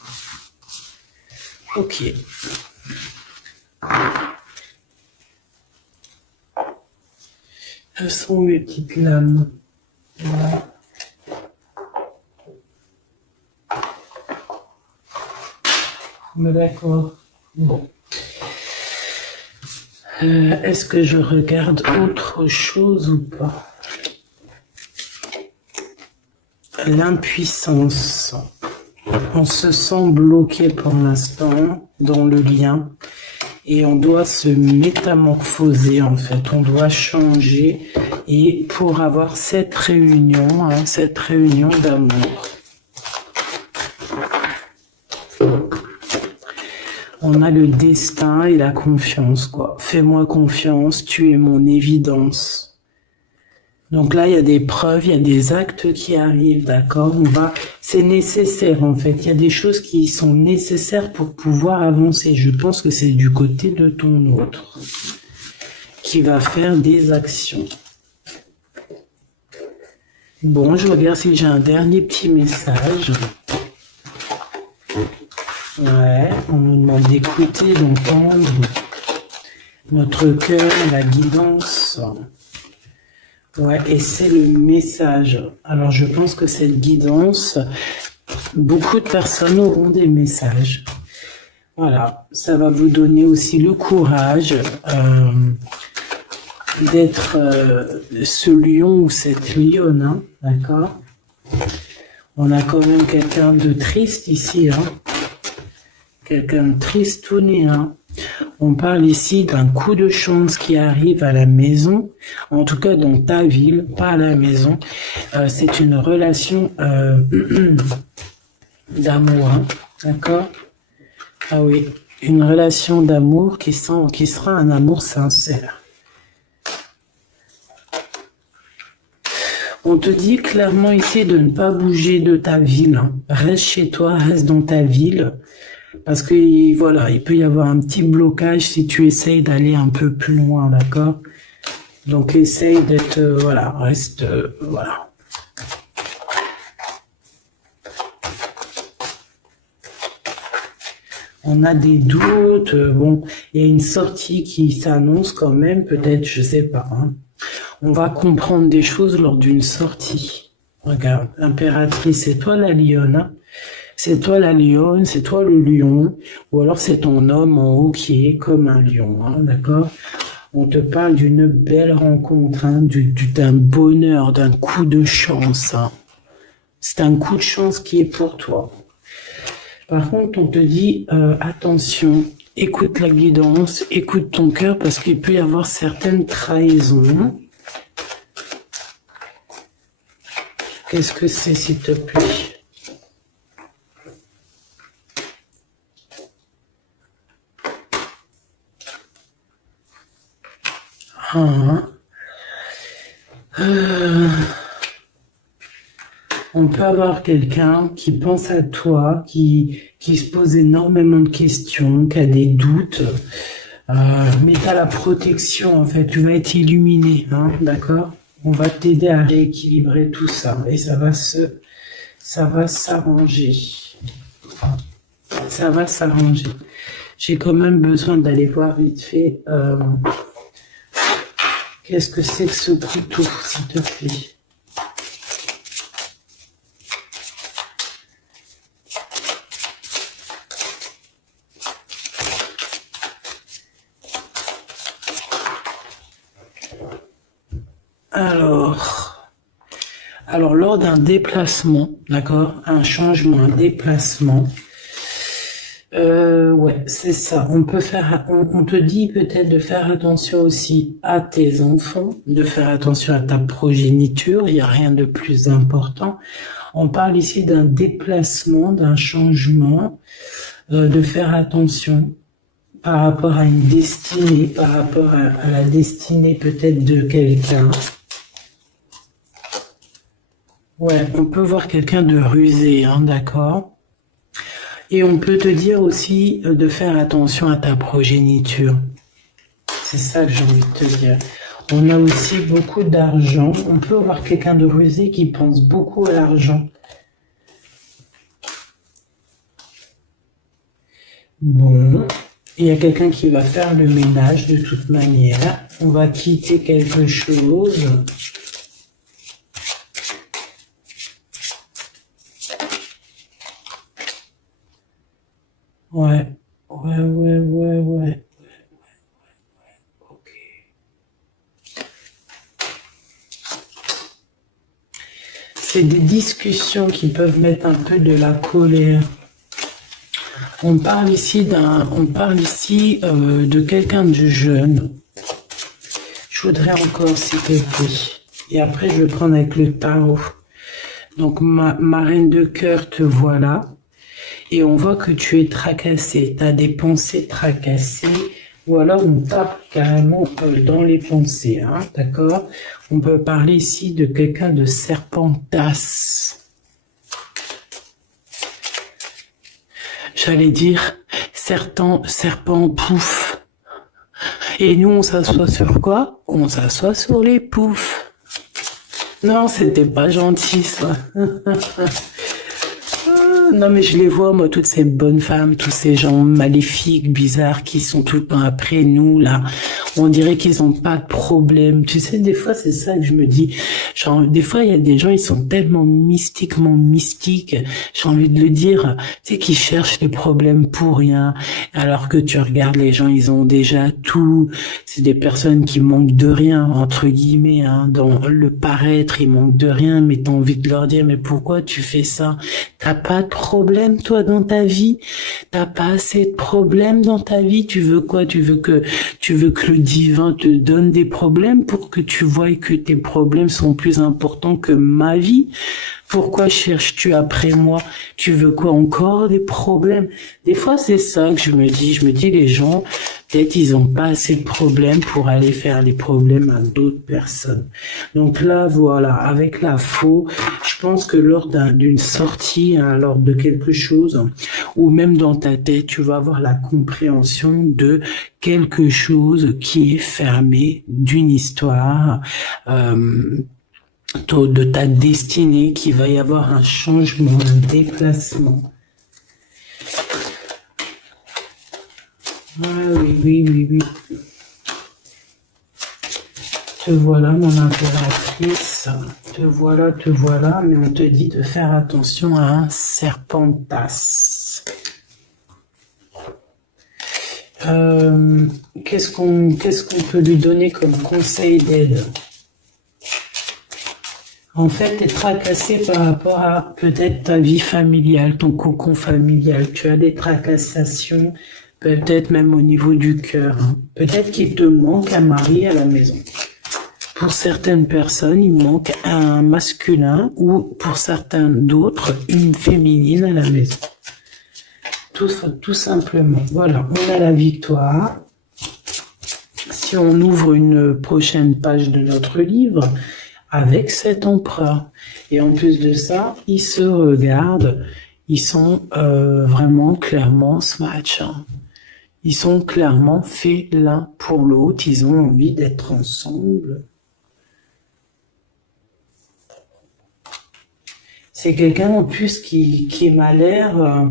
Ok. Elles sont mes petites lames. Voilà. Mais d'accord. Bon. Est-ce que je regarde autre chose ou pas? L'impuissance. On se sent bloqué pour l'instant dans le lien et on doit se métamorphoser en fait, on doit changer et pour avoir cette réunion, hein, cette réunion d'amour. On a le destin et la confiance, quoi. Fais-moi confiance, tu es mon évidence. Donc là, il y a des preuves, il y a des actes qui arrivent, d'accord? C'est nécessaire en fait. Il y a des choses qui sont nécessaires pour pouvoir avancer. Je pense que c'est du côté de ton autre qui va faire des actions. Bon, je regarde si j'ai un dernier petit message. Ouais, on nous demande d'écouter, d'entendre notre cœur, la guidance. Ouais, et c'est le message. Alors, je pense que cette guidance, beaucoup de personnes auront des messages. Voilà, ça va vous donner aussi le courage d'être ce lion ou cette lionne, hein, d'accord? On a quand même quelqu'un de triste ici, hein? Quelqu'un de tristouné, hein? On parle ici d'un coup de chance qui arrive à la maison, en tout cas dans ta ville, pas à la maison. C'est une relation d'amour, hein, d'accord? Ah oui, une relation d'amour qui sera un amour sincère. On te dit clairement ici de ne pas bouger de ta ville. Hein. Reste chez toi, reste dans ta ville. Parce que voilà, il peut y avoir un petit blocage si tu essayes d'aller un peu plus loin, d'accord? Donc essaye d'être, voilà, reste, voilà. On a des doutes, bon, il y a une sortie qui s'annonce quand même, peut-être, je sais pas. Hein. On va comprendre des choses lors d'une sortie. Regarde, l'impératrice, c'est toi la lionne, hein? C'est toi la lionne, c'est toi le lion, ou alors c'est ton homme en haut qui est comme un lion, hein, d'accord? On te parle d'une belle rencontre, hein, d'un bonheur, d'un coup de chance. Hein. C'est un coup de chance qui est pour toi. Par contre, on te dit, attention, écoute la guidance, écoute ton cœur parce qu'il peut y avoir certaines trahisons. Qu'est-ce que c'est, s'il te plaît? On peut avoir quelqu'un qui pense à toi, qui se pose énormément de questions, qui a des doutes, mais tu as la protection en fait, tu vas être illuminé, hein, d'accord? On va t'aider à rééquilibrer tout ça et ça va s'arranger. Ça va s'arranger. J'ai quand même besoin d'aller voir vite fait. Qu'est-ce que c'est que ce couteau, s'il te plaît? Alors lors d'un déplacement, d'accord, un changement, un déplacement, ouais, c'est ça. On te dit peut-être de faire attention aussi à tes enfants, de faire attention à ta progéniture. Il n'y a rien de plus important. On parle ici d'un déplacement, d'un changement, de faire attention par rapport à une destinée, par rapport à la destinée peut-être de quelqu'un. Ouais, on peut voir quelqu'un de rusé, hein, d'accord? Et on peut te dire aussi de faire attention à ta progéniture. C'est ça que j'ai envie de te dire. On a aussi beaucoup d'argent. On peut voir quelqu'un de rusé qui pense beaucoup à l'argent. Bon, il y a quelqu'un qui va faire le ménage de toute manière. On va quitter quelque chose. Ouais. Ok. C'est des discussions qui peuvent mettre un peu de la colère. On parle ici de quelqu'un de jeune. Je voudrais encore, s'il te plaît. Et après, je vais prendre avec le tarot. Donc, ma reine de cœur, te voilà. Et on voit que tu es tracassé. Tu as des pensées tracassées. Ou alors, on tape carrément dans les pensées. Hein, d'accord? On peut parler ici de quelqu'un de serpentasse. J'allais dire serpent pouf. Et nous, on s'assoit sur quoi? On s'assoit sur les poufs. Non, c'était pas gentil, ça. Non, mais je les vois, moi, toutes ces bonnes femmes, tous ces gens maléfiques, bizarres, qui sont tout le temps après nous, là. On dirait qu'ils ont pas de problème. Tu sais, des fois, c'est ça que je me dis. Genre, des fois, il y a des gens, ils sont tellement mystiquement mystiques. J'ai envie de le dire. Tu sais, qui cherchent les problèmes pour rien. Alors que tu regardes les gens, ils ont déjà tout. C'est des personnes qui manquent de rien, entre guillemets, hein. Dans le paraître, ils manquent de rien, mais t'as envie de leur dire, mais pourquoi tu fais ça? T'as pas de problème, toi, dans ta vie? T'as pas assez de problèmes dans ta vie? Tu veux quoi? Tu veux que le divin te donne des problèmes pour que tu voies que tes problèmes sont plus importants que ma vie? Pourquoi cherches-tu après moi? Tu veux quoi, encore des problèmes? Des fois, c'est ça que je me dis. Je me dis, les gens, peut-être ils ont pas assez de problèmes pour aller faire les problèmes à d'autres personnes. Donc là, voilà, avec la faux, je pense que lors d'une sortie, hein, lors de quelque chose, ou même dans ta tête, tu vas avoir la compréhension de quelque chose qui est fermé, d'une histoire, de ta destinée, qu'il va y avoir un changement, un déplacement. Ah oui. Te voilà, mon impératrice. Te voilà, mais on te dit de faire attention à un serpentasse. Qu'est-ce qu'on peut lui donner comme conseil d'aide? En fait, tu es tracassé par rapport à peut-être ta vie familiale, ton cocon familial. Tu as des tracassations peut-être même au niveau du cœur. Hein. Peut-être qu'il te manque un mari à la maison. Pour certaines personnes, il manque un masculin ou pour certains d'autres, une féminine à la maison. Tout simplement. Voilà, on a la victoire. Si on ouvre une prochaine page de notre livre, avec cet empereur. Et en plus de ça, ils se regardent, ils sont vraiment clairement ce match. Hein. Ils sont clairement faits l'un pour l'autre, ils ont envie d'être ensemble. C'est quelqu'un en plus qui m'a l'air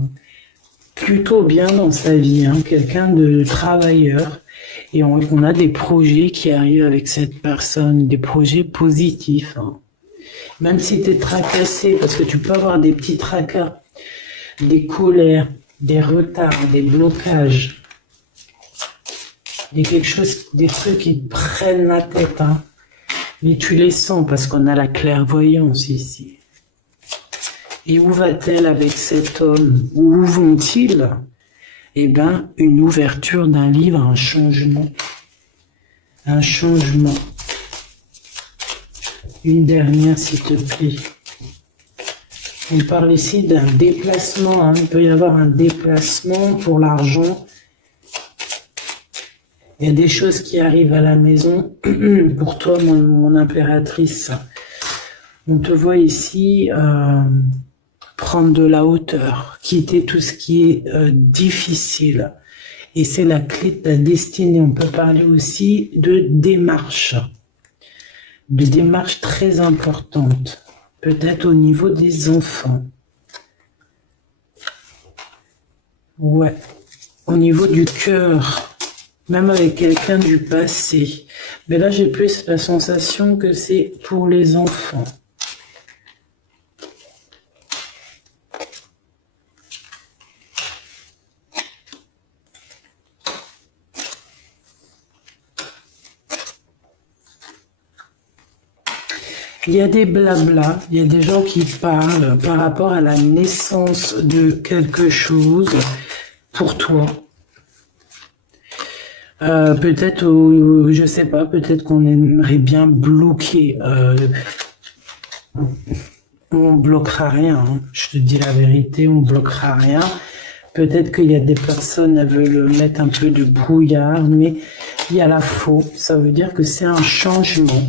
plutôt bien dans sa vie, hein. Quelqu'un de travailleur. Et on a des projets qui arrivent avec cette personne, des projets positifs. Hein. Même si tu es tracassé, parce que tu peux avoir des petits tracas, des colères, des retards, des blocages, des trucs qui te prennent la tête. Hein. Mais tu les sens parce qu'on a la clairvoyance ici. Et où va-t-elle avec cet homme? Où vont-ils? Eh bien, une ouverture d'un livre, un changement. Un changement. Une dernière, s'il te plaît. On parle ici d'un déplacement. Hein. Il peut y avoir un déplacement pour l'argent. Il y a des choses qui arrivent à la maison. Pour toi, mon impératrice. On te voit ici... prendre de la hauteur, quitter tout ce qui est difficile. Et c'est la clé de ta destinée. On peut parler aussi de démarche très importantes, peut-être au niveau des enfants. Ouais, au niveau du cœur, même avec quelqu'un du passé. Mais là, j'ai plus la sensation que c'est pour les enfants. Il y a des blabla, il y a des gens qui parlent par rapport à la naissance de quelque chose pour toi. Peut-être, je sais pas, peut-être qu'on aimerait bien bloquer. On bloquera rien, hein. Je te dis la vérité, on bloquera rien. Peut-être qu'il y a des personnes, elles veulent mettre un peu de brouillard, mais il y a la faux. Ça veut dire que c'est un changement.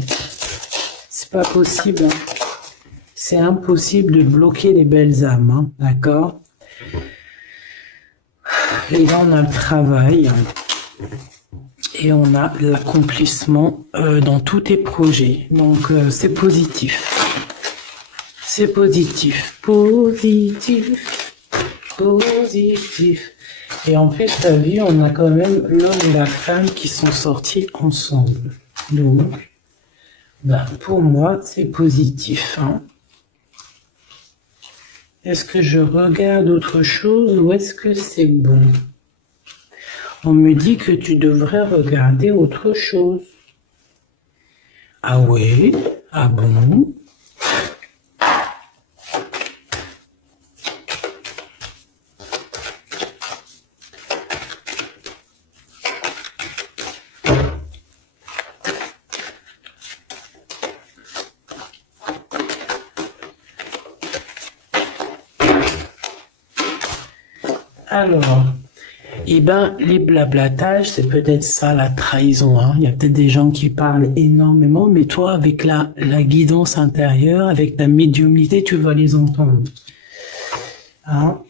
C'est pas possible. Hein. C'est impossible de bloquer les belles âmes, hein, d'accord? Et là, on a le travail. Et on a l'accomplissement dans tous tes projets. Donc, c'est positif. C'est positif. Positif. Positif. Et en plus, t'as vu, on a quand même l'homme et la femme qui sont sortis ensemble. Donc, ben, pour moi, c'est positif. Hein. Est-ce que je regarde autre chose ou est-ce que c'est bon? On me dit que tu devrais regarder autre chose. Ah ouais? Ah bon? Alors, eh ben, les blablatages, c'est peut-être ça la trahison. Hein. Il y a peut-être des gens qui parlent énormément, mais toi, avec la guidance intérieure, avec ta médiumnité, tu vas les entendre. Hein.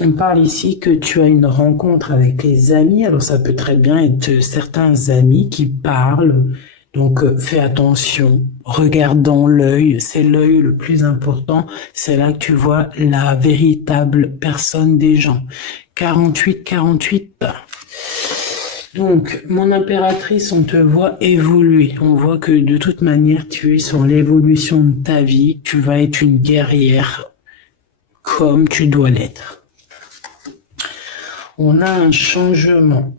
On parle ici que tu as une rencontre avec les amis. Alors, ça peut très bien être certains amis qui parlent. Donc, fais attention, regarde dans l'œil, c'est l'œil le plus important, c'est là que tu vois la véritable personne des gens. 48. Donc, mon impératrice, on te voit évoluer, on voit que de toute manière, tu es sur l'évolution de ta vie, tu vas être une guerrière comme tu dois l'être. On a un changement.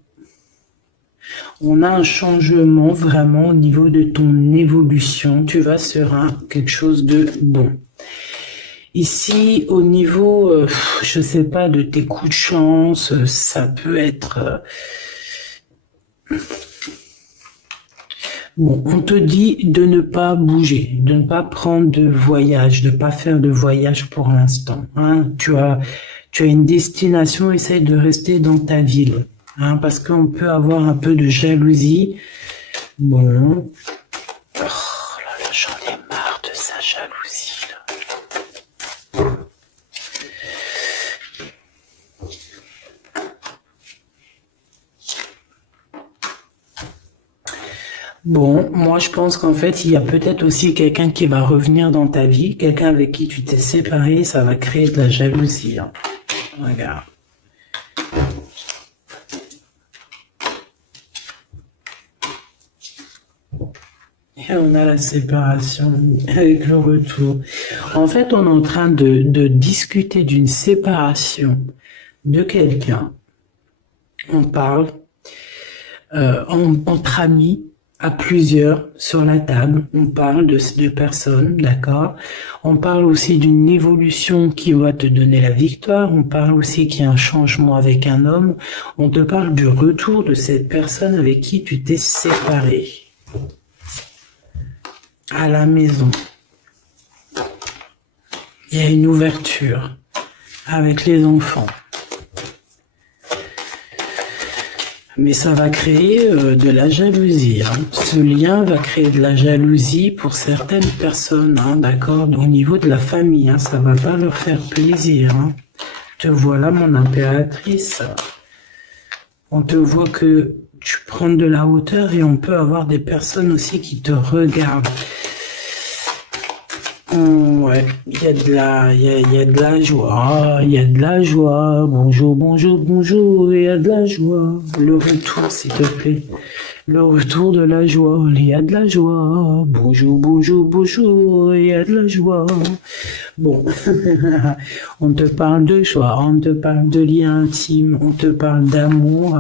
On a un changement vraiment au niveau de ton évolution. Tu vas sur quelque chose de bon. Ici, au niveau, je sais pas, de tes coups de chance, ça peut être... Bon, on te dit de ne pas bouger, de ne pas prendre de voyage, de pas faire de voyage pour l'instant. Hein. Tu as une destination, essaye de rester dans ta ville, hein, parce qu'on peut avoir un peu de jalousie. Bon, oh là là, j'en ai marre de sa jalousie là. Bon, moi je pense qu'en fait, il y a peut-être aussi quelqu'un qui va revenir dans ta vie, quelqu'un avec qui tu t'es séparé, ça va créer de la jalousie. Hein. Regarde. Et on a la séparation avec le retour. En fait, on est en train de discuter d'une séparation de quelqu'un. On parle entre amis, à plusieurs sur la table, on parle de personnes, d'accord? On parle aussi d'une évolution qui va te donner la victoire, on parle aussi qu'il y a un changement avec un homme, on te parle du retour de cette personne avec qui tu t'es séparé. À la maison. Il y a une ouverture avec les enfants. Mais ça va créer de la jalousie. Hein. Ce lien va créer de la jalousie pour certaines personnes, hein, d'accord? Au niveau de la famille, hein, ça va pas leur faire plaisir. Hein. Te voilà, mon impératrice. On te voit que tu prends de la hauteur et on peut avoir des personnes aussi qui te regardent. Ouais, il y a de la joie, il y a de la joie. Bonjour, bonjour, bonjour, il y a de la joie. Le retour, s'il te plaît. Le retour de la joie, il y a de la joie. Bonjour, bonjour, bonjour, il y a de la joie. Bon, on te parle de joie, on te parle de lien intime, on te parle d'amour,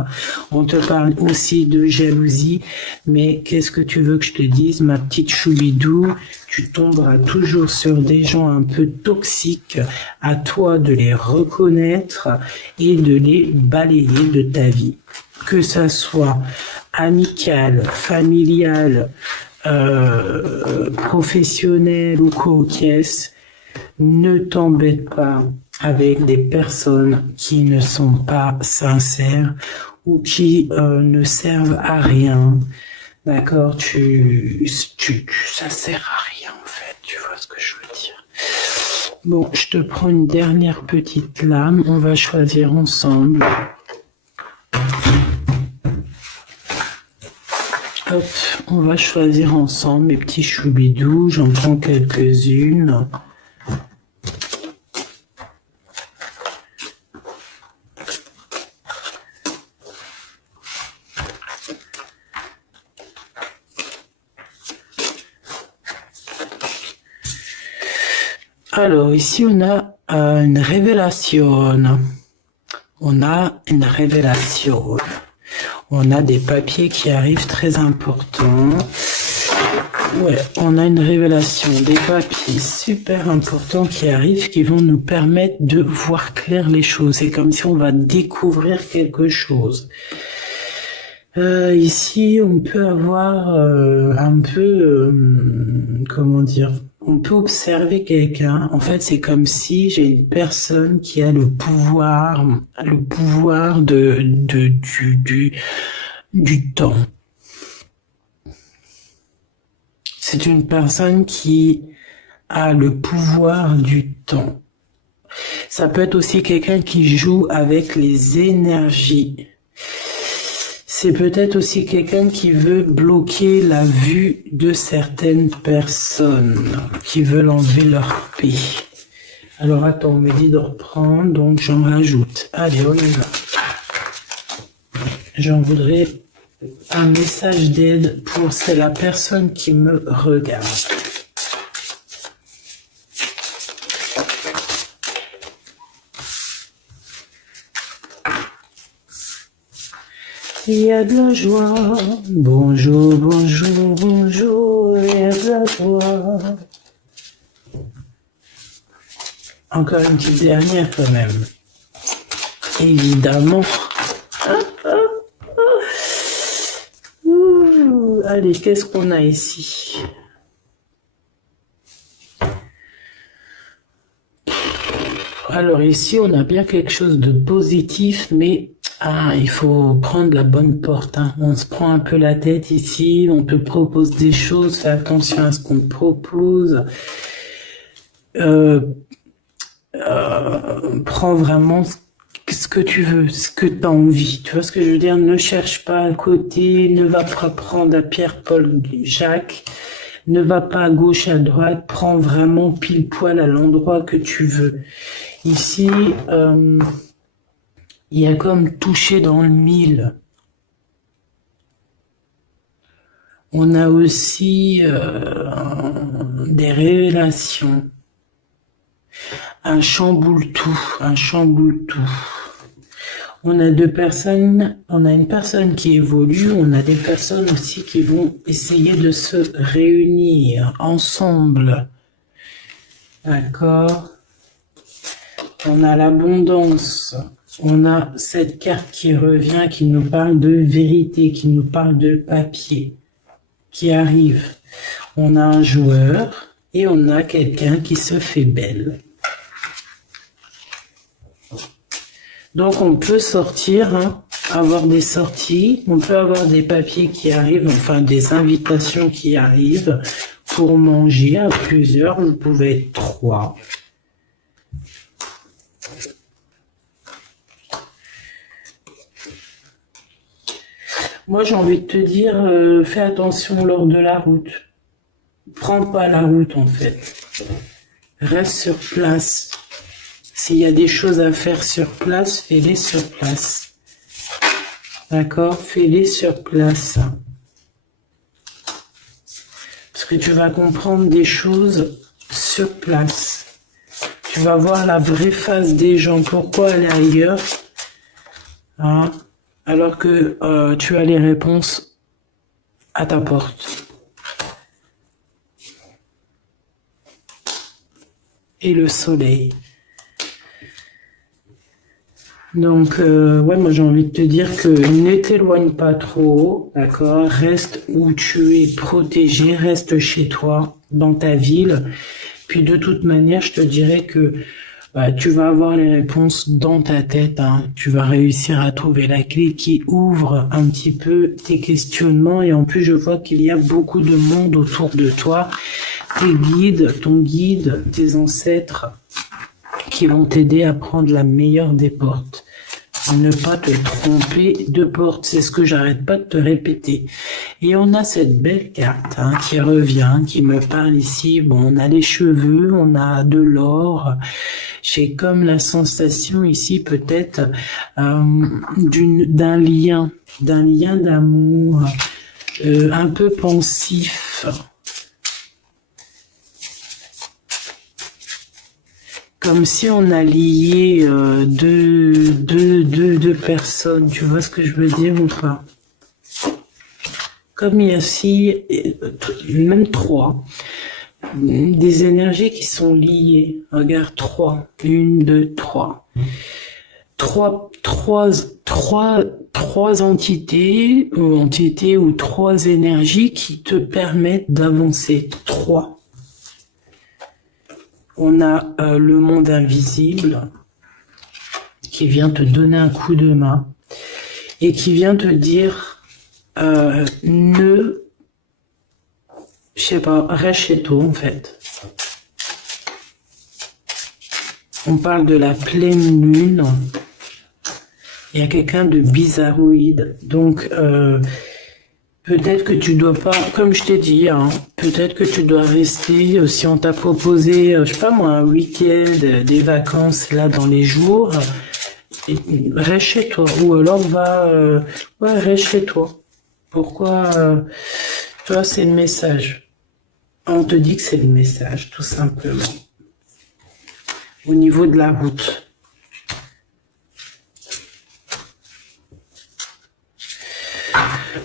on te parle aussi de jalousie. Mais qu'est-ce que tu veux que je te dise, ma petite choubidou? Tu tomberas toujours sur des gens un peu toxiques. À toi de les reconnaître et de les balayer de ta vie. Que ça soit amical, familial, professionnel ou coquesse, ne t'embête pas avec des personnes qui ne sont pas sincères ou qui ne servent à rien. D'accord, ça sert à rien en fait, tu vois ce que je veux dire. Bon, je te prends une dernière petite lame, on va choisir ensemble. Hop, on va choisir ensemble mes petits choubidous, j'en prends quelques-unes. Alors, ici, on a une révélation. On a une révélation. On a des papiers qui arrivent très importants. Ouais, on a une révélation, des papiers super importants qui arrivent, qui vont nous permettre de voir clair les choses. C'est comme si on va découvrir quelque chose. Ici, on peut avoir un peu, comment dire, on peut observer quelqu'un. En fait, c'est comme si j'ai une personne qui a le pouvoir du temps. C'est une personne qui a le pouvoir du temps. Ça peut être aussi quelqu'un qui joue avec les énergies. C'est peut-être aussi quelqu'un qui veut bloquer la vue de certaines personnes, qui veulent enlever leur paix. Alors attends, on me dit de reprendre, donc j'en rajoute. Allez, on y va. J'en voudrais un message d'aide pour la personne qui me regarde. Il y a de la joie, bonjour, bonjour, bonjour, il y a de la joie. Encore une petite dernière quand même. Évidemment. Ouh, allez, qu'est-ce qu'on a ici? Alors ici, on a bien quelque chose de positif, mais il faut prendre la bonne porte. Hein. On se prend un peu la tête ici, on te propose des choses, fais attention à ce qu'on te propose. Prends vraiment ce que tu veux, ce que tu as envie. Tu vois ce que je veux dire? Ne cherche pas à côté, ne va pas prendre à Pierre, Paul, Jacques, ne va pas à gauche, à droite, prends vraiment pile poil à l'endroit que tu veux. Ici, il y a comme touché dans le mille. On a aussi des révélations. Un chamboule-tout, un chamboule-tout. On a deux personnes, on a une personne qui évolue, on a des personnes aussi qui vont essayer de se réunir ensemble. D'accord? On a l'abondance. On a cette carte qui revient, qui nous parle de vérité, qui nous parle de papier, qui arrive. On a un joueur et on a quelqu'un qui se fait belle. Donc on peut sortir, hein, avoir des sorties, on peut avoir des papiers qui arrivent, enfin des invitations qui arrivent pour manger à plusieurs, vous pouvez être 3. Moi j'ai envie de te dire, fais attention lors de la route. Prends pas la route en fait. Reste sur place. S'il y a des choses à faire sur place, fais-les sur place. D'accord? Fais-les sur place. Parce que tu vas comprendre des choses sur place. Tu vas voir la vraie face des gens. Pourquoi aller ailleurs? Hein? Alors que tu as les réponses à ta porte. Et le soleil. Donc, ouais, moi j'ai envie de te dire que ne t'éloigne pas trop, d'accord? Reste où tu es protégé, reste chez toi, dans ta ville. Puis de toute manière, je te dirais que tu vas avoir les réponses dans ta tête, hein. Tu vas réussir à trouver la clé qui ouvre un petit peu tes questionnements. Et en plus, je vois qu'il y a beaucoup de monde autour de toi. Tes guides, ton guide, tes ancêtres qui vont t'aider à prendre la meilleure des portes. Ne pas te tromper de porte, c'est ce que j'arrête pas de te répéter. Et on a cette belle carte qui revient, qui me parle ici. Bon, on a les cheveux, on a de l'or. J'ai comme la sensation ici peut-être d'un lien d'amour, un peu pensif. Comme si on a lié deux personnes, tu vois ce que je veux dire ou pas? Comme il y a aussi, même 3, des énergies qui sont liées. Regarde, 3, 1, 2, 3. 3 entités ou 3 énergies qui te permettent d'avancer. 3. On a le monde invisible qui vient te donner un coup de main et qui vient te dire je sais pas, reste chez toi en fait. On parle de la pleine lune. Il y a quelqu'un de bizarroïde. Donc peut-être que tu dois pas, comme je t'ai dit, peut-être que tu dois rester, si on t'a proposé, je sais pas moi, un week-end, des vacances là dans les jours, reste chez toi. Ou alors reste chez toi. Pourquoi tu vois, c'est le message. On te dit que c'est le message, tout simplement. Au niveau de la route.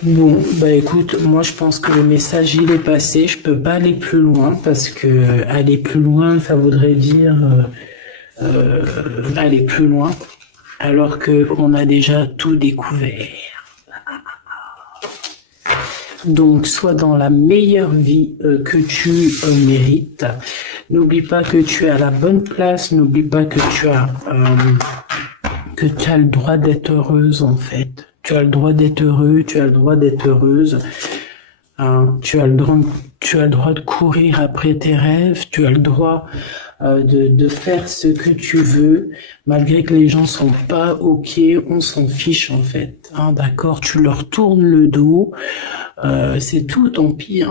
Bon, écoute, moi je pense que le message il est passé, je peux pas aller plus loin parce que aller plus loin ça voudrait dire aller plus loin, alors que on a déjà tout découvert. Donc, sois dans la meilleure vie que tu mérites. N'oublie pas que tu es à la bonne place. N'oublie pas que tu as le droit d'être heureuse, en fait. Tu as le droit d'être heureux, tu as le droit d'être heureuse. Tu as le droit de courir après tes rêves. Tu as le droit de faire ce que tu veux, malgré que les gens sont pas ok. On s'en fiche, en fait. D'accord, tu leur tournes le dos. C'est tout, tant pis.